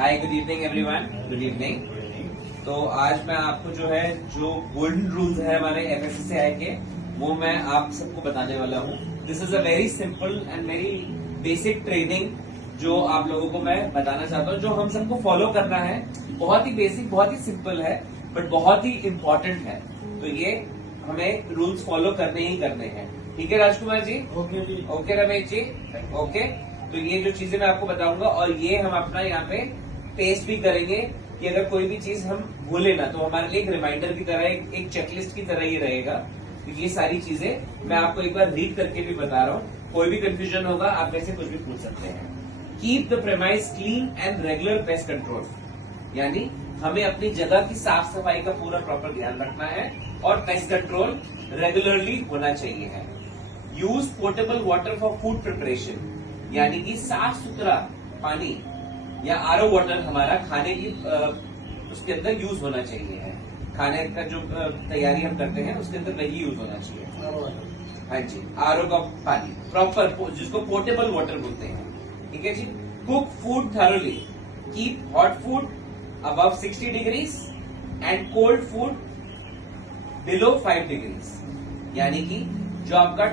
हाय, good evening everyone. Good evening. तो आज मैं आपको जो गोल्डन रूल्स है हमारे FSSAI के, वो मैं आप सबको बताने वाला हूँ। This is a very simple and very basic training जो आप लोगों को मैं बताना चाहता हूँ, जो हम सबको फॉलो करना है। बहुत ही बेसिक, बहुत ही सिंपल है, बट बहुत ही इम्पोर्टेंट है। तो ये हमें रूल्स फॉलो करने ही करने हैं। ठीक है राजकुमार जी? ओके जी। ओके रमेश जी? ओके। तो ये जो चीजें मैं आपको बताऊंगा, और ये हम अपना यहाँ पे पेस्ट भी करेंगे कि अगर कोई भी चीज हम भूले ना, तो हमारे लिए एक रिमाइंडर की तरह, एक चेकलिस्ट की तरह ही रहेगा। तो ये सारी चीजें मैं आपको एक बार रीड करके भी बता रहा हूँ। कोई भी कंफ्यूजन होगा, आप मेरे से कुछ भी पूछ सकते हैं। Keep the premise clean and regular pest control, यानी हमें अपनी जगह की साफ सफाई का पूरा प्रॉपर ध्यान रखना है, और पेस्ट कंट्रोल रेगुलरली होना चाहिए है। Use portable water for food preparation, यानी कि साफ सुथरा पानी या RO वाटर हमारा खाने की उसके अंदर यूज होना चाहिए है। खाने का जो तैयारी हम करते हैं उसके अंदर वही यूज होना चाहिए। हाँ जी, RO का पानी प्रॉपर, जिसको पोर्टेबल वाटर बोलते हैं। ठीक है जी। Cook food thoroughly, keep hot food above 60 degrees and cold food below 5 degrees, यानी कि जो आपका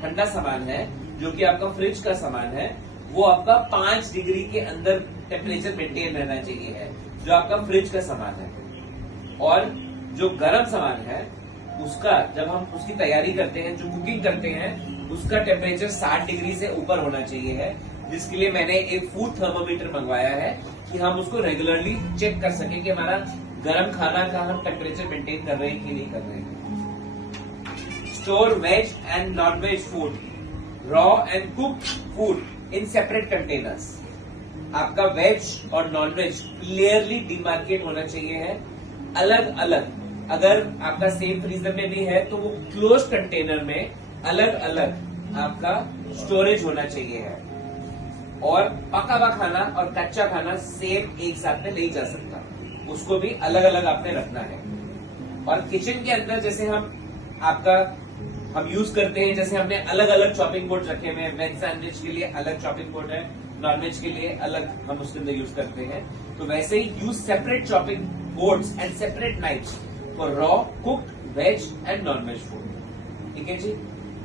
ठंडा सामान है, जो कि आपका फ्रिज का सामान है, वो आपका 5 डिग्री के अंदर टेम्परेचर मेंटेन रहना चाहिए है, जो आपका फ्रिज का सामान है। और जो गर्म सामान है, उसका जब हम उसकी तैयारी करते हैं, जो कुकिंग करते हैं, उसका टेम्परेचर 60 डिग्री से ऊपर होना चाहिए है, जिसके लिए मैंने एक फूड थर्मोमीटर मंगवाया है कि हम उसको रेगुलरली चेक कर सकें कि हमारा गर्म खाना का हम टेम्परेचर मेंटेन कर रहे हैं कि नहीं कर रहे हैं। Store veg and non veg food, raw and cooked food in separate containers. आपका वेज और नॉन वेज क्लियरली डिमार्केट होना चाहिए है, अलग अलग। अगर आपका सेम फ्रीजर में भी है, तो वो क्लोज कंटेनर में अलग अलग आपका स्टोरेज होना चाहिए है। और पका हुआ खाना और कच्चा खाना सेम एक साथ में नहीं जा सकता, उसको भी अलग अलग आपने रखना है। और किचन के अंदर जैसे हम यूज करते हैं, जैसे हमने अलग अलग चॉपिंग बोर्ड रखे हुए हैं। वेज सैंडविच के लिए अलग चॉपिंग बोर्ड है, नॉन वेज के लिए अलग हम उसके अंदर यूज करते हैं। तो वैसे ही use separate chopping boards and separate knives for raw, cooked, veg and non veg food. ठीक है जी।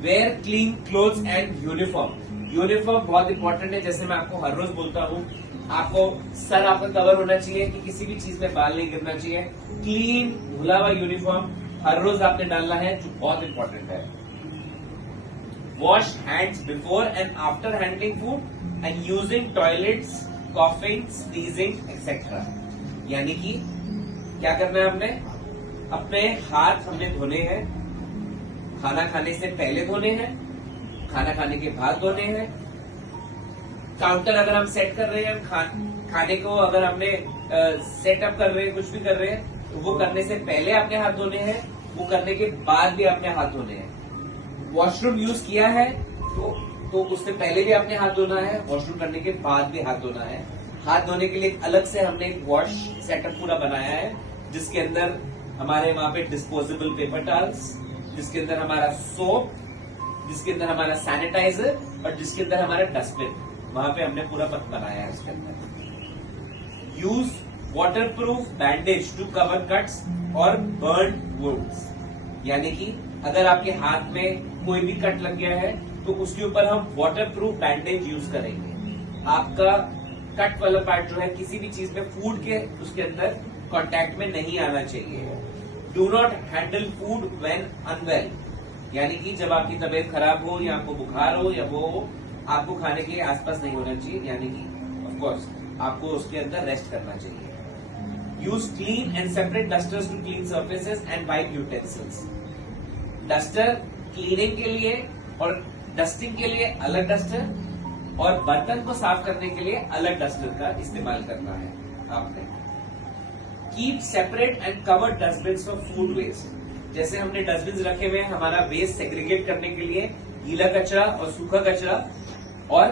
Wear clean clothes and uniform. Uniform बहुत इंपॉर्टेंट है। जैसे मैं आपको हर रोज बोलता हूँ, आपको सर आपका कवर होना चाहिए कि किसी भी चीज में बाल नहीं गिरना चाहिए। क्लीन धुला हुआ यूनिफॉर्म हर रोज आपने डालना है, जो बहुत इंपॉर्टेंट है। Wash hands before and after handling food and using toilets, coughing, sneezing etcetera, यानी कि क्या करना है, हमने अपने हाथ धोने हैं। खाना खाने से पहले धोने हैं, खाना खाने के बाद धोने हैं। काउंटर अगर हम सेट कर रहे हैं, खाने को अगर हमने सेटअप कर रहे हैं, कुछ भी कर रहे हैं, तो वो करने से पहले अपने हाथ धोने हैं, वो करने के बाद भी अपने हाथ धोने हैं। वॉशरूम यूज किया है तो उससे पहले भी अपने हाथ धोना है, वॉशरूम करने के बाद भी हाथ धोना है। हाथ धोने के लिए अलग से हमने एक वॉश सेटअप पूरा बनाया है, जिसके अंदर हमारे वहां पे डिस्पोजेबल पेपर टॉवल्स, जिसके अंदर हमारा सोप, जिसके अंदर हमारा सैनिटाइजर, और जिसके अंदर हमारा डस्टबिन, वहां पे हमने पूरा बनाया है उसके अंदर। Use waterproof bandage to cover cuts और बर्न वुंड्स, यानी कि अगर आपके हाथ में कोई भी कट लग गया है, तो उसके ऊपर हम वाटरप्रूफ बैंडेज यूज करेंगे। आपका कट वाला पार्ट जो है, किसी भी चीज में फूड के उसके अंदर कांटेक्ट में नहीं आना चाहिए। Do not handle food when unwell, यानी कि जब आपकी तबीयत खराब हो या आपको बुखार हो या वो हो, आपको खाने के आसपास नहीं होना चाहिए, यानी कि ऑफ कोर्स आपको उसके अंदर रेस्ट करना चाहिए। Use clean and separate dusters to clean surfaces and wipe utensils. Duster cleaning के लिए और डस्टिंग के लिए अलग डस्टर, और बर्तन को साफ करने के लिए अलग डस्टर का इस्तेमाल करना है आपने। Keep separate and covered dustbin for food waste. जैसे हमने डस्टबिन रखे हुए हैं हमारा वेस्ट सेग्रीगेट करने के लिए, गीला कचरा और सूखा कचरा, और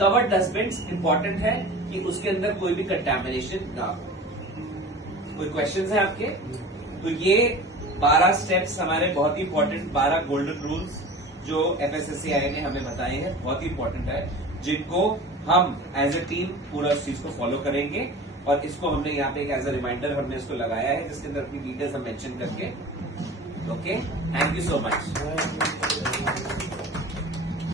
कवर्ड डस्टबिन इंपॉर्टेंट है कि उसके अंदर कोई भी कंटैमिनेशन ना हो। कोई क्वेश्चंस है आपके? तो ये 12 स्टेप्स हमारे बहुत ही इंपॉर्टेंट, 12 गोल्डन रूल्स जो FSSAI ने हमें बताए हैं बहुत ही इंपॉर्टेंट है, जिनको हम एज ए टीम पूरा इस चीज को फॉलो करेंगे। और इसको हमने यहाँ पे एज अ रिमाइंडर हमने इसको लगाया है, जिसके अंदर अपनी डिटेल्स हम मेंशन करके। Okay, thank you so much.